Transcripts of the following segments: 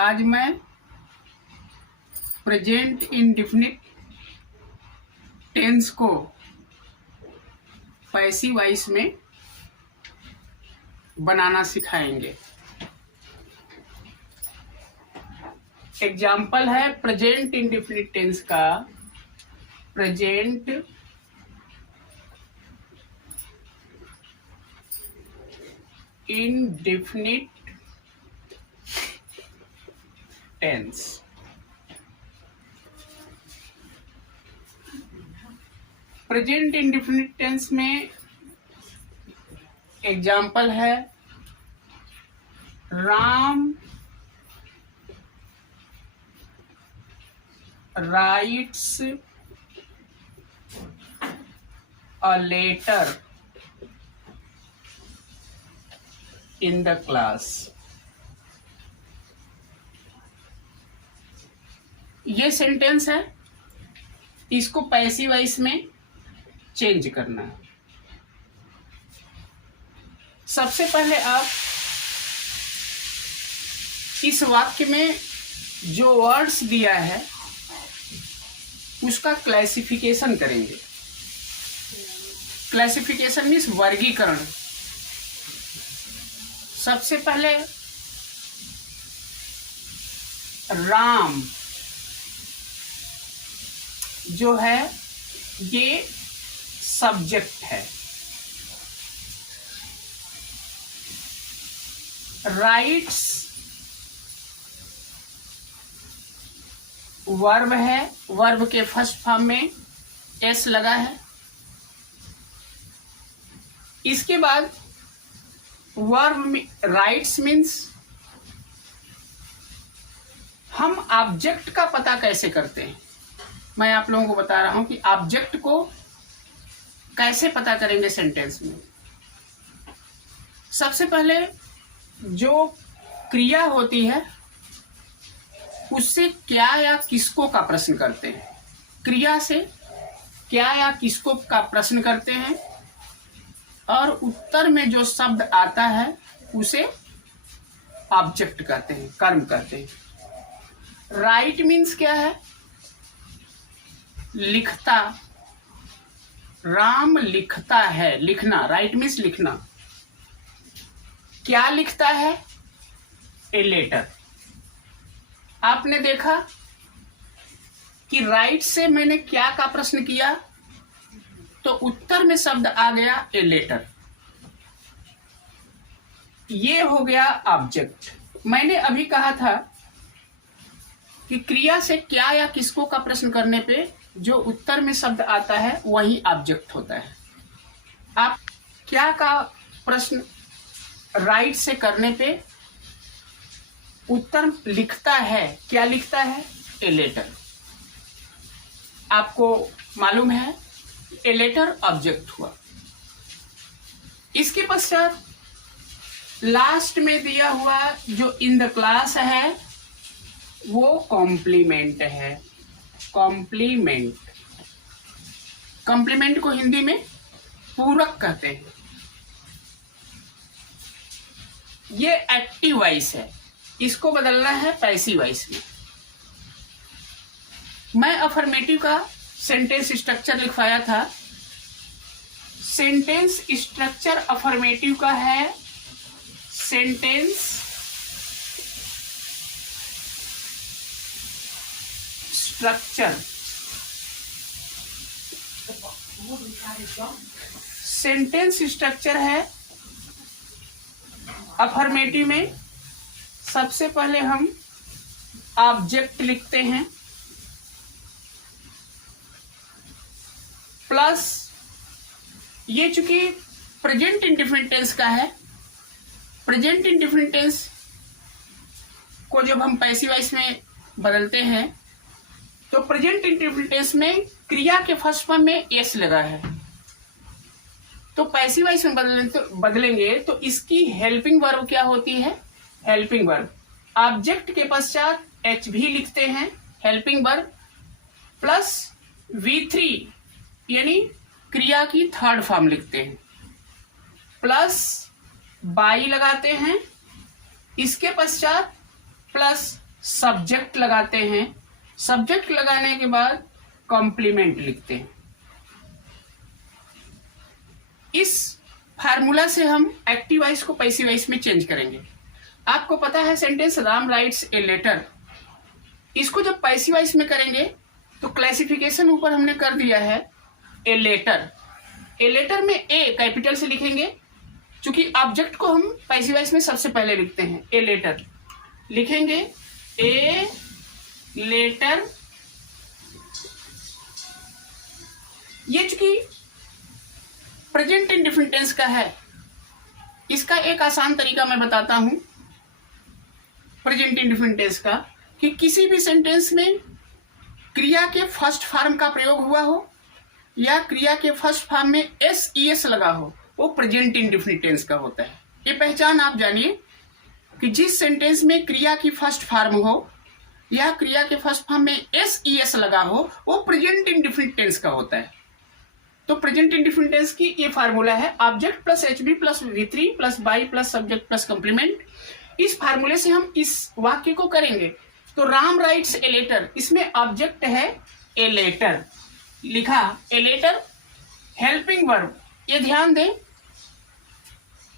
आज मैं present indefinite tense को पैसिव वॉइस में बनाना सिखाएंगे। एग्जाम्पल है प्रेजेंट इंडेफिनिट टेंस का। Present indefinite tense. Present indefinite tense में एग्जाम्पल है Ram writes a letter in the class। ये सेंटेंस है, इसको पैसिव वॉइस में चेंज करना है। सबसे पहले आप इस वाक्य में जो वर्ड्स दिया है उसका क्लासिफिकेशन करेंगे। क्लासिफिकेशन मीन्स वर्गीकरण। सबसे पहले राम जो है ये सब्जेक्ट है, राइट्स वर्ब है, वर्ब के फर्स्ट फॉर्म में एस लगा है। इसके बाद वर्ब राइट्स मीन्स हम ऑब्जेक्ट का पता कैसे करते हैं। मैं आप लोगों को बता रहा हूं कि ऑब्जेक्ट को कैसे पता करेंगे सेंटेंस में। सबसे पहले जो क्रिया होती है उससे क्या या किसको का प्रश्न करते हैं। क्रिया से क्या या किसको का प्रश्न करते हैं और उत्तर में जो शब्द आता है उसे ऑब्जेक्ट कहते हैं, कर्म कहते हैं। राइट मीन्स क्या है? लिखता। राम लिखता है, लिखना। राइट मीन्स लिखना। क्या लिखता है? A letter. आपने देखा कि राइट से मैंने क्या का प्रश्न किया तो उत्तर में शब्द आ गया ए लेटर। ये हो गया ऑब्जेक्ट। मैंने अभी कहा था कि क्रिया से क्या या किसको का प्रश्न करने पे जो उत्तर में शब्द आता है वही ऑब्जेक्ट होता है। आप क्या का प्रश्न राइट से करने पे उत्तर लिखता है, क्या लिखता है? A letter. आपको मालूम है ए लेटर ऑब्जेक्ट हुआ। इसके पश्चात लास्ट में दिया हुआ जो इन द क्लास है वो कॉम्प्लीमेंट है। कॉम्प्लीमेंट। कॉम्प्लीमेंट को हिंदी में पूरक कहते हैं। ये एक्टिव वॉइस है, इसको बदलना है पैसिव वॉइस में। मैं अफर्मेटिव का सेंटेंस स्ट्रक्चर लिखवाया था। सेंटेंस स्ट्रक्चर अफर्मेटिव का है सेंटेंस स्ट्रक्चर। सेंटेंस स्ट्रक्चर है अफर्मेटिव में। सबसे पहले हम ऑब्जेक्ट लिखते हैं प्लस ये चूंकि प्रेजेंट इंडेफिनिट टेंस का है, प्रेजेंट इंडेफिनिट टेंस को जब हम पैसिव वॉइस में बदलते हैं तो प्रेजेंट इंडेफिनिट टेंस में क्रिया के फर्स्ट फॉर्म में एस लगा है। तो पैसिव वॉइस में बदलेंगे तो इसकी हेल्पिंग वर्ब क्या होती है? Helping verb. ऑब्जेक्ट के पश्चात एच भी लिखते हैं, हेल्पिंग वर्ब प्लस V3 यानी क्रिया की थर्ड फॉर्म लिखते हैं, प्लस बाई लगाते हैं। इसके पश्चात प्लस सब्जेक्ट लगाते हैं, सब्जेक्ट लगाने के बाद कॉम्प्लीमेंट लिखते हैं। इस फार्मूला से हम एक्टिव वॉइस को पैसिव वॉइस में चेंज करेंगे। आपको पता है sentence Ram writes a letter, इसको जब पैसिव वॉइस में करेंगे तो क्लासिफिकेशन ऊपर हमने कर दिया है ए लेटर। ए लेटर में ए कैपिटल से लिखेंगे, क्योंकि ऑब्जेक्ट को हम पैसिव वॉइस में सबसे पहले लिखते हैं। ए लेटर लिखेंगे, ए लेटर। ये चूंकि प्रेजेंट इंडिफिनिट टेंस का है, इसका एक आसान तरीका मैं बताता हूं प्रेजेंट इंडिफिनिट टेंस का, कि किसी भी सेंटेंस में क्रिया के फर्स्ट फॉर्म का प्रयोग हुआ हो या क्रिया के फर्स्ट फॉर्म में एस ई एस लगा हो, वो प्रेजेंट इंडिफिनिट टेंस का होता है। ये पहचान आप जानिए कि जिस सेंटेंस में क्रिया की फर्स्ट फॉर्म हो या क्रिया के फर्स्ट फॉर्म में एस ई एस लगा हो, वो प्रेजेंट इंडिफिनिट टेंस का होता है। तो प्रेजेंट इंडिफिनिट टेंस की ये फार्मूला है, object plus H B plus V3 plus by plus subject plus complement. इस फार्मूले से हम इस वाक्य को करेंगे। तो राम राइट्स ए लेटर, इसमें ऑब्जेक्ट है ए लेटर, लिखा ए लेटर, हेल्पिंग वर्ब। ये ध्यान दें,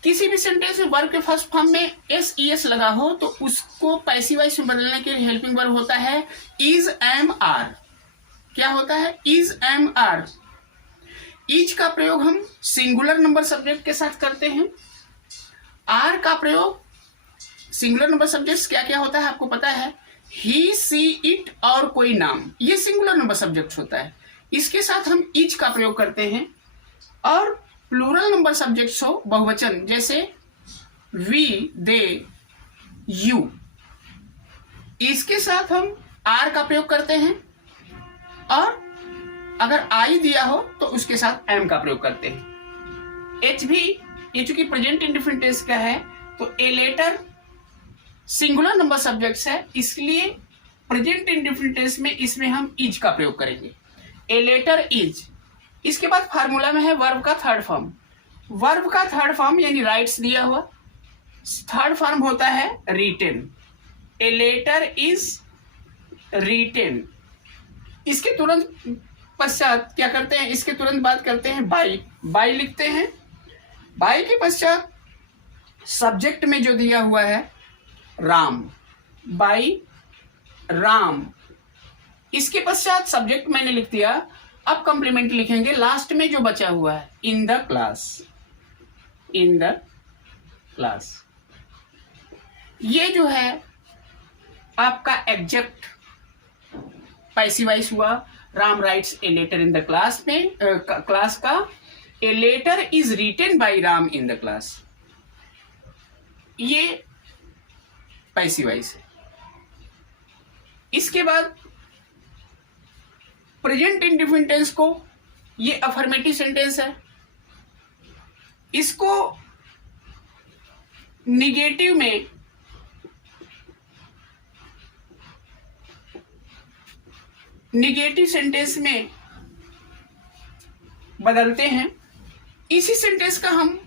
किसी भी सेंटेंस में वर्ब के फर्स्ट फॉर्म में एस ई एस लगा हो तो उसको पैसिव वॉइस में बदलने के लिए हेल्पिंग वर्ब होता है इज एम आर। क्या होता है? Is am are. इज का प्रयोग हम सिंगुलर नंबर सब्जेक्ट के साथ करते हैं। आर का प्रयोग सिंगुलर नंबर सब्जेक्ट क्या क्या होता है आपको पता है? ही, सी, इट और कोई नाम, ये सिंगुलर नंबर सब्जेक्ट होता है। इसके साथ हम इज का प्रयोग करते हैं। और प्लूरल नंबर सब्जेक्ट्स हो, बहुवचन, जैसे वी, दे, यू, इसके साथ हम आर का प्रयोग करते हैं। और अगर आई दिया हो तो उसके साथ एम का प्रयोग करते हैं। एच भी, ये चूंकि प्रेजेंट इंडिफिनिट टेंस का है तो a letter singular number subjects है, इसलिए प्रेजेंट इंडिफिनिट टेंस में इसमें हम इज का प्रयोग करेंगे। A letter is. इसके बाद फार्मूला में है वर्ब का थर्ड फॉर्म। वर्ब का थर्ड फॉर्म यानी राइट्स दिया हुआ, थर्ड फॉर्म होता है written. A letter is written. इसके तुरंत पश्चात क्या करते हैं? इसके तुरंत बाद करते हैं बाई। बाई लिखते हैं। बाई के पश्चात सब्जेक्ट में जो दिया हुआ है राम, बाई राम। इसके पश्चात सब्जेक्ट मैंने लिख दिया। अब कॉम्प्लीमेंट लिखेंगे लास्ट में जो बचा हुआ है, in the class, in the class. ये जो है आपका एग्जैक्ट पैसिव वॉइस हुआ। Ram writes a letter in the class में, क्लास का a letter is written by Ram in the class, ये पैसिव वॉइस है। इसके बाद प्रेजेंट इंडिफिनिट टेंस को, ये अफर्मेटिव सेंटेंस है, इसको निगेटिव में सेंटेंस में बदलते हैं। इसी सेंटेंस का हम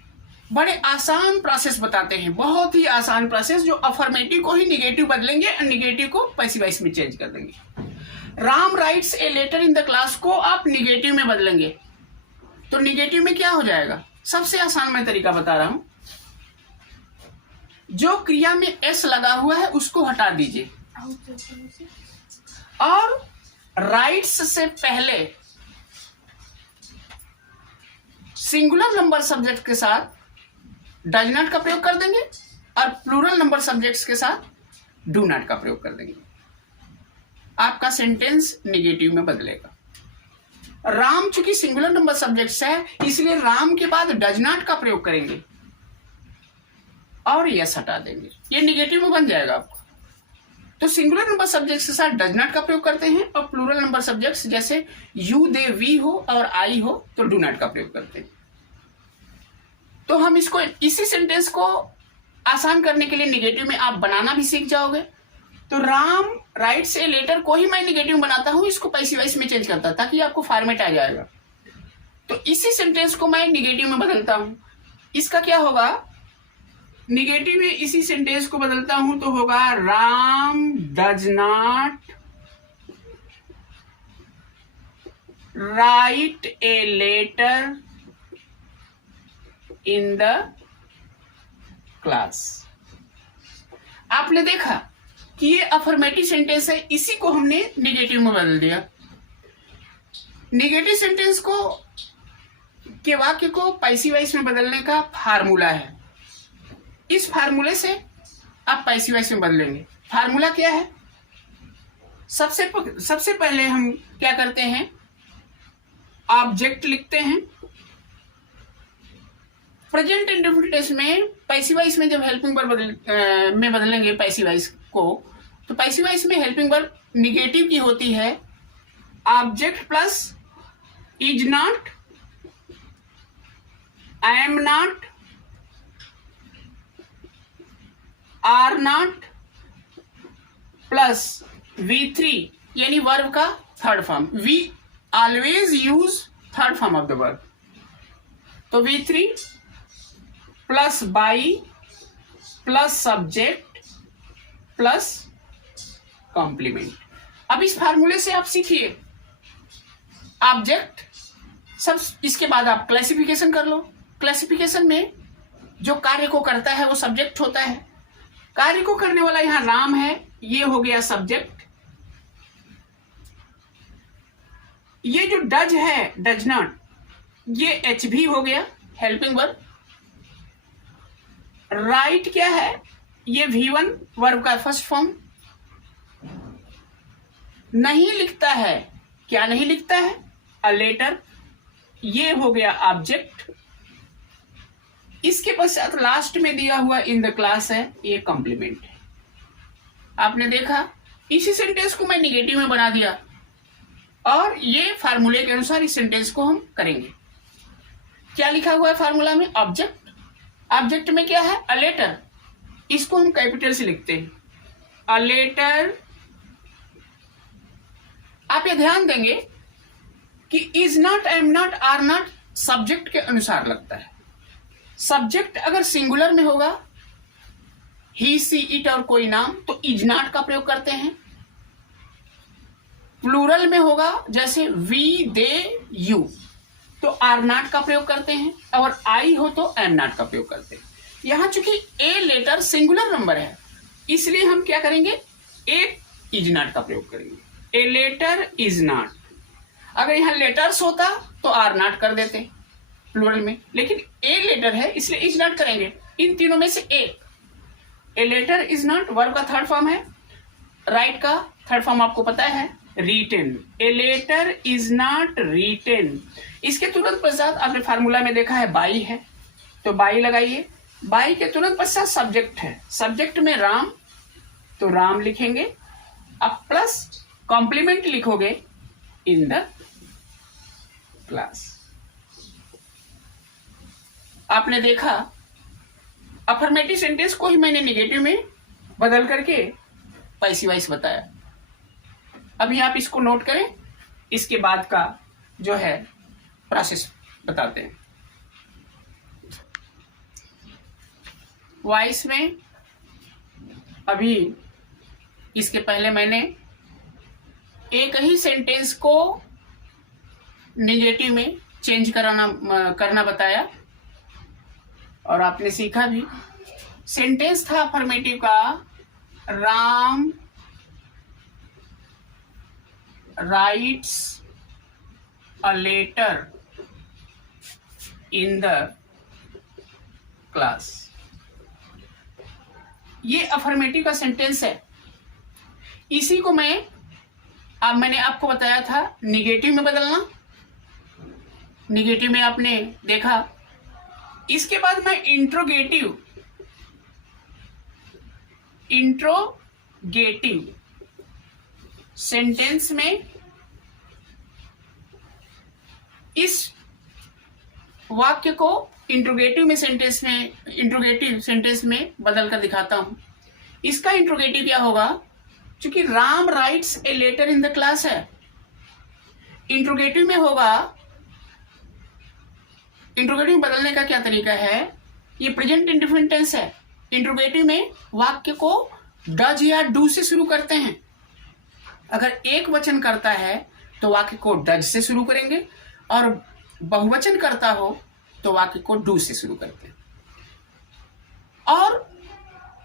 बड़े आसान प्रोसेस बताते हैं, बहुत ही आसान प्रोसेस, जो अफर्मेटिव को ही निगेटिव बदलेंगे और निगेटिव को पैसिव वॉइस में चेंज कर देंगे। Ram writes a letter in the class को आप निगेटिव में बदलेंगे तो निगेटिव में क्या हो जाएगा? सबसे आसान मैं तरीका बता रहा हूं, जो क्रिया में एस लगा हुआ है उसको हटा दीजिए और राइट्स से पहले सिंगुलर नंबर सब्जेक्ट के साथ डज नॉट का प्रयोग कर देंगे और प्लूरल नंबर सब्जेक्ट्स के साथ डू नॉट का प्रयोग कर देंगे। आपका सेंटेंस निगेटिव में बदलेगा। राम चूंकि सिंगुलर नंबर सब्जेक्ट्स है, इसलिए राम के बाद डज नॉट का प्रयोग करेंगे और यस हटा देंगे, ये निगेटिव में बन जाएगा आपको। तो सिंगुलर नंबर सब्जेक्ट्स के साथ डज नॉट का प्रयोग करते हैं और प्लूरल नंबर सब्जेक्ट्स जैसे यू, दे, वी हो और आई हो तो डू नॉट का प्रयोग करते हैं। तो हम इसको, इसी सेंटेंस को आसान करने के लिए निगेटिव में आप बनाना भी सीख जाओगे। तो राम राइट्स ए लेटर को ही मैं निगेटिव बनाता हूं, इसको पैसिव वॉइस में चेंज करता ताकि आपको फॉर्मेट आ जाएगा। तो इसी सेंटेंस को मैं निगेटिव में बदलता हूं। इसका क्या होगा? निगेटिव में इसी सेंटेंस को बदलता हूं तो होगा Ram does not write a letter in the class. आपने देखा कि ये अफर्मेटिव सेंटेंस है, इसी को हमने निगेटिव में बदल दिया। निगेटिव सेंटेंस को के वाक्य को पैसिव वॉइस में बदलने का फार्मूला है। इस फार्मूले से आप पैसिव वॉइस में बदलेंगे। फार्मूला क्या है? सबसे पहले हम क्या करते हैं, ऑब्जेक्ट लिखते हैं। प्रेजेंट इंडेफिनिट टेंस में पैसिव वॉइस में जब हेल्पिंग वर्ब में बदलेंगे पैसिव वॉइस को, तो पैसिव वॉइस में हेल्पिंग वर्ब निगेटिव की होती है object plus is not, am not, are not plus V3 यानी वर्ब का third form. We always use third form of the verb, तो V3 plus by plus subject plus complement. अब इस फार्मूले से आप सीखिए ऑब्जेक्ट, सब इसके बाद आप क्लासिफिकेशन कर लो। क्लासिफिकेशन में जो कार्य को करता है वो सब्जेक्ट होता है। कार्य को करने वाला यहां राम है, ये हो गया सब्जेक्ट। ये जो डज है, डज नॉट, ये एच भी हो गया हेल्पिंग वर्ब। राइट क्या है? ये V1 वर्ब का फर्स्ट फॉर्म। नहीं लिखता है, क्या नहीं लिखता है? अ लेटर, ये हो गया ऑब्जेक्ट। इसके पश्चात लास्ट में दिया हुआ इन द क्लास है, ये कॉम्प्लीमेंट है। आपने देखा इसी सेंटेंस को मैं निगेटिव में बना दिया और ये फार्मूले के अनुसार इस सेंटेंस को हम करेंगे। क्या लिखा हुआ है फार्मूला में? ऑब्जेक्ट। ऑब्जेक्ट में क्या है? अ लेटर, इसको हम कैपिटल से लिखते हैं, अ लेटर। आप ये ध्यान देंगे कि is not, am not, are not subject के अनुसार लगता है। सब्जेक्ट अगर सिंगुलर में होगा, ही, सी, इट और कोई नाम, तो इज नॉट का प्रयोग करते हैं। प्लूरल में होगा जैसे वी, दे, यू, तो आर नॉट का प्रयोग करते हैं। और आई हो तो एम नॉट का प्रयोग करते हैं। यहां चूंकि ए लेटर सिंगुलर नंबर है, इसलिए हम क्या करेंगे? एक इज नॉट का प्रयोग करेंगे। A letter is not. अगर यहां लेटर्स होता तो आर नॉट कर देते प्लूरल में, लेकिन ए लेटर है इसलिए इज नॉट करेंगे। इन तीनों में से एक। A letter is not verb का थर्ड फॉर्म है। राइट का थर्ड फॉर्म आपको पता है, written. A letter is not written. इसके तुरंत पश्चात आपने फार्मूला में देखा है बाई है, तो बाई लगाइए। बाई के तुरंत पश्चात सब्जेक्ट है, सब्जेक्ट में राम, तो राम लिखेंगे। अब प्लस कॉम्प्लीमेंट लिखोगे इन द क्लास। आपने देखा अफर्मेटिव सेंटेंस को ही मैंने निगेटिव में बदल करके पैसिव वॉइस बताया। अभी आप इसको नोट करें, इसके बाद का जो है प्रोसेस बताते हैं। वॉइस में अभी इसके पहले मैंने एक ही सेंटेंस को निगेटिव में चेंज करना बताया और आपने सीखा भी। सेंटेंस था अफर्मेटिव का, Ram writes a letter in the class. ये अफर्मेटिव का सेंटेंस है। इसी को मैंने आपको बताया था निगेटिव में बदलना। निगेटिव में आपने देखा। इसके बाद मैं इंट्रोगेटिव सेंटेंस में इस वाक्य को इंट्रोगेटिव सेंटेंस में बदल कर दिखाता हूं। इसका इंट्रोगेटिव क्या होगा? क्योंकि Ram writes a letter in the class है, इंट्रोगेटिव में होगा। इंट्रोगेटिव बदलने का क्या तरीका है? ये प्रेजेंट इंडेफिनिट टेंस है, इंट्रोगेटिव में वाक्य को डज या डू से शुरू करते हैं। अगर एक वचन करता है तो वाक्य को डज से शुरू करेंगे, और बहुवचन करता हो तो वाक्य को डू से शुरू करते हैं। और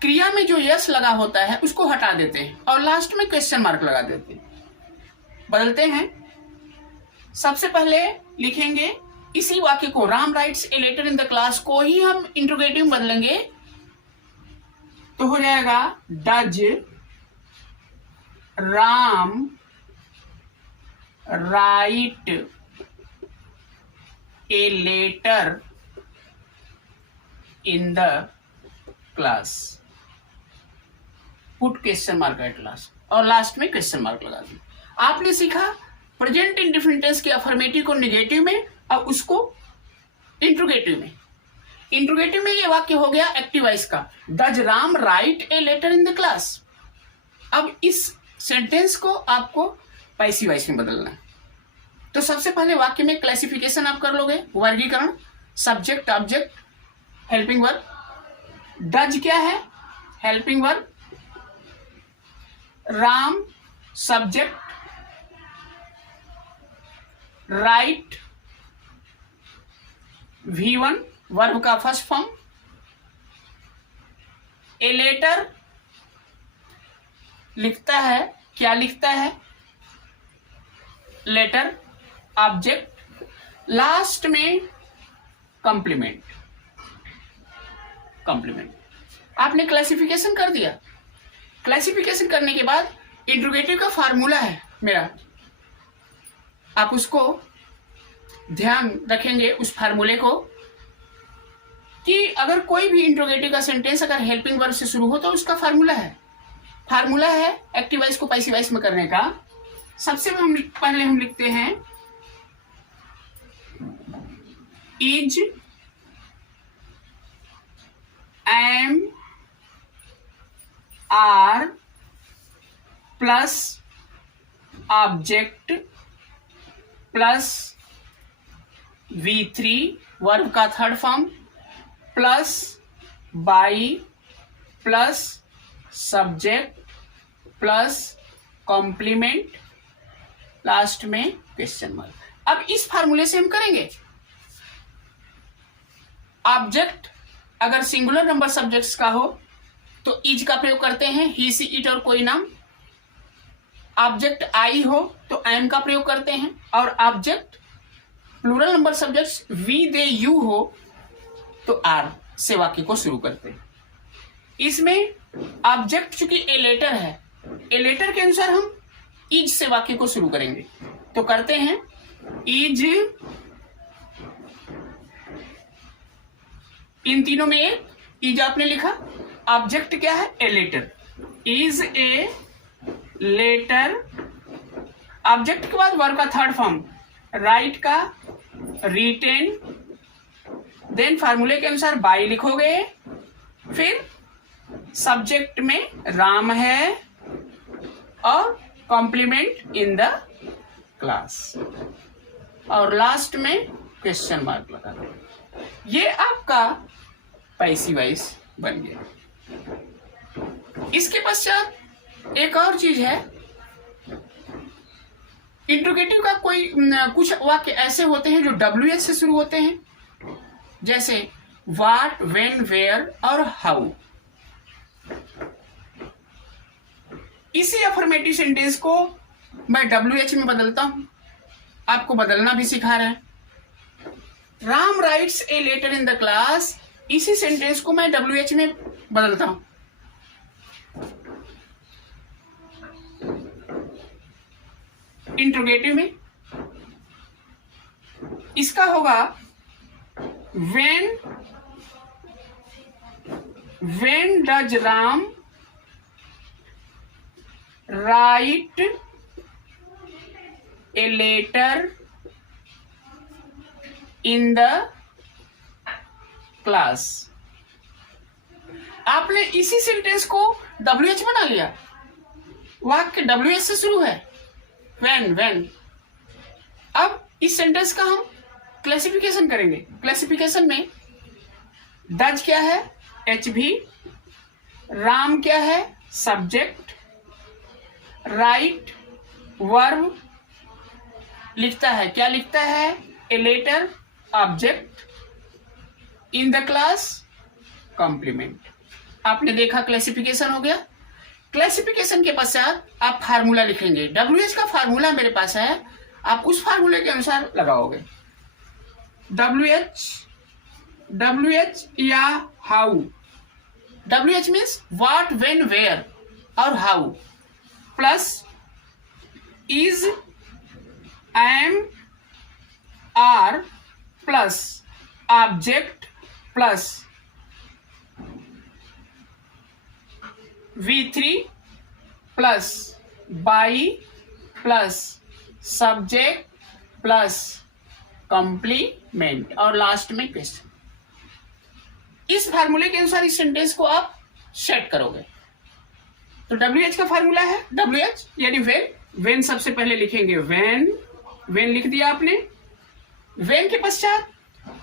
क्रिया में जो यस लगा होता है उसको हटा देते हैं और लास्ट में क्वेश्चन मार्क लगा देते हैं। बदलते हैं। सबसे पहले लिखेंगे इसी वाक्य को, Ram writes a letter in the class को ही हम इंट्रोगेटिव में बदलेंगे तो हो जाएगा does Ram write a letter in the class, put question mark at last, और लास्ट में क्वेश्चन मार्क लगा दिया। आपने सीखा प्रेजेंट इंडेफिनिट टेंस के अफर्मेटिव को नेगेटिव में और उसको इंट्रोगेटिव में। इंट्रोगेटिव में ये वाक्य हो गया एक्टिव वॉइस का, does Ram write a letter in the class. अब इस सेंटेंस को आपको पैसिव वॉइस में बदलना है। तो सबसे पहले वाक्य में क्लासिफिकेशन आप कर लोगे, वर्गीकरण, subject object helping verb. Does क्या है? Helping verb. Ram subject, right V1 verb का फर्स्ट फॉर्म, ए लेटर लिखता है, क्या लिखता है? लेटर ऑब्जेक्ट, लास्ट में कॉम्प्लीमेंट। कॉम्प्लीमेंट आपने क्लासिफिकेशन कर दिया। क्लासिफिकेशन करने के बाद इंट्रोगेटिव का फार्मूला है मेरा, आप उसको ध्यान रखेंगे उस फार्मूले को, कि अगर कोई भी इंट्रोगेटिव का सेंटेंस अगर हेल्पिंग वर्ब से शुरू हो तो उसका फार्मूला है। फार्मूला है एक्टिव वॉइस को पैसिव वॉइस में करने का। सबसे पहले हम लिखते हैं is, am, are plus object plus V3 verb का third form plus by plus subject plus complement, last में क्वेश्चन मार्क। अब इस फार्मूले से हम करेंगे। ऑब्जेक्ट अगर सिंगुलर नंबर सब्जेक्ट्स का हो तो इज का प्रयोग करते हैं, ही सी इट और कोई नाम। ऑब्जेक्ट आई हो तो एम का प्रयोग करते हैं, और object plural number subjects we they you हो तो आर से वाक्य को शुरू करते हैं। इसमें ऑब्जेक्ट चूंकि ए लेटर है, ए लेटर के अनुसार हम इज से वाक्य को शुरू करेंगे। तो करते हैं इज, इन तीनों में एक इज आपने लिखा। ऑब्जेक्ट क्या है? A letter, is a letter. Object के बाद वर्ब का थर्ड फॉर्म, राइट का रिटेन, देन फार्मूले के अनुसार बाई लिखोगे, फिर सब्जेक्ट में राम है और कॉम्प्लीमेंट इन द क्लास, और लास्ट में क्वेश्चन मार्क लगा दो। ये आपका पैसिव वॉइस बन गया। इसके पश्चात एक और चीज है, इंट्रोगेटिव का कोई कुछ वाक्य ऐसे होते हैं जो WH से शुरू होते हैं, जैसे व्हाट, व्हेन, वेयर और हाउ। इसी अफर्मेटिव सेंटेंस को मैं WH में बदलता हूं, आपको बदलना भी सिखा रहे हैं। Ram writes a letter in the class, इसी सेंटेंस को मैं WH में बदलता हूं। इंट्रोगेटिव में इसका होगा when does Ram write a letter in the class। आपने इसी सेंटेंस को WH बना लिया, वाक्य WH से शुरू है, when। अब इस सेंटेंस का हम क्लासिफिकेशन करेंगे। क्लासिफिकेशन में डज क्या है? HV, राम क्या है? सब्जेक्ट। राइट वर्ब लिखता है, क्या लिखता है? A letter object in the class complement. आपने देखा क्लासिफिकेशन हो गया। क्लासिफिकेशन के पश्चात आप फार्मूला लिखेंगे। WH का फार्मूला मेरे पास है, आप उस फार्मूले के अनुसार लगाओगे। WH या how. WH means what, when, where और how, plus is, am, are plus object plus V3 plus by plus subject plus complement और लास्ट में क्वेश्चन। इस फार्मूले के अनुसार इस सेंटेंस को आप सेट करोगे। तो WH का फार्मूला है WH यानी वेन सबसे पहले लिखेंगे, वेन लिख दिया आपने। वेन के पश्चात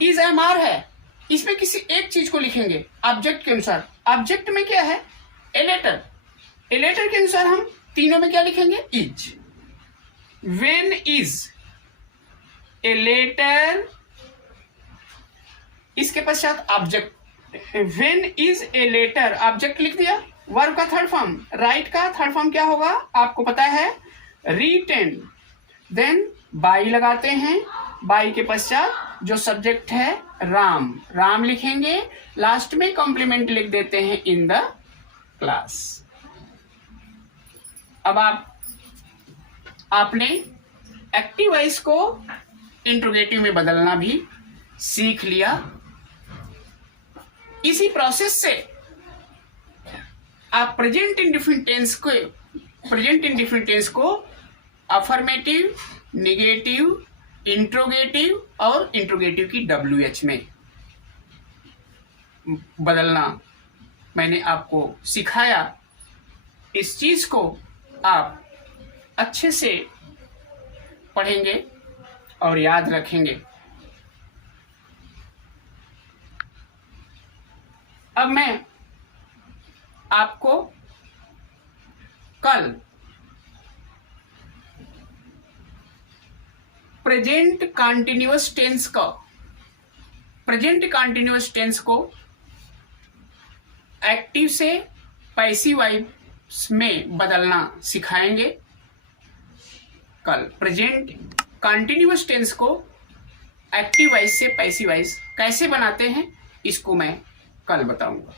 इज, एम, आर है, इसमें किसी एक चीज को लिखेंगे ऑब्जेक्ट के अनुसार। ऑब्जेक्ट में क्या है? A letter. ए लेटर के अनुसार हम तीनों में क्या लिखेंगे? Is. When is a letter, इसके पश्चात object. When is a letter, object लिख दिया। वर्ब का थर्ड फॉर्म, राइट का थर्ड फॉर्म क्या होगा आपको पता है? रिटेन। देन बाई लगाते हैं, बाई के पश्चात जो सब्जेक्ट है राम लिखेंगे। लास्ट में कॉम्प्लीमेंट लिख देते हैं इन द क्लास। अब आपने एक्टिव वॉइस को इंट्रोगेटिव में बदलना भी सीख लिया। इसी प्रोसेस से आप प्रेजेंट इंडिफिनिट टेंस को अफर्मेटिव, निगेटिव, इंट्रोगेटिव और इंट्रोगेटिव की WH में बदलना मैंने आपको सिखाया। इस चीज को आप अच्छे से पढ़ेंगे और याद रखेंगे। अब मैं आपको कल प्रेजेंट कंटिन्यूअस टेंस को एक्टिव से पैसिव वॉइस में बदलना सिखाएंगे। कल प्रेजेंट कंटिन्यूअस टेंस को एक्टिव वॉइस से पैसिव वॉइस कैसे बनाते हैं इसको मैं कल बताऊंगा।